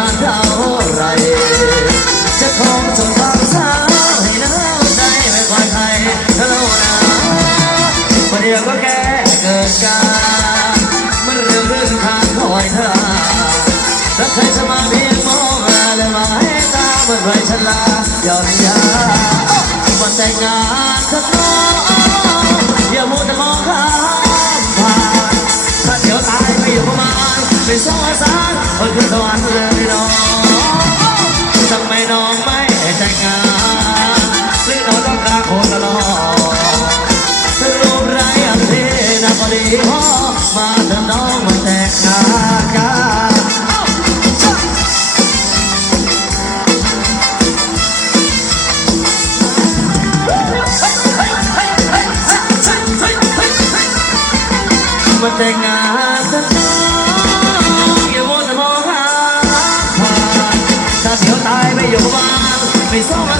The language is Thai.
านเท่าไรจะคงจนทางสาวให้น้ำใจไม่คอยใครเท่านาประเดี๋ยวก็แก่เกิดการมันเรื่องเรื่องทางคอยเธอถ้าเคยจะมาเพียงมองมาเลยมาให้ตาเมือนไรชลายอดยาวันแต่งงานเธอน้องอย่ามัวแต่มองข้ามผ่านถ้าเดี๋ยวตายไม่อยู่ประมาณไม่สงสาร คนคือสวรรค์เลยน้องทำไมน้องไม่แต่งงานหรือน้องต้องการคนละลอรูปไรอันเทนะพอดีพ่อมาเถอะน้องมาแต่งงานกันมาแต่งงานกัน แต่มอ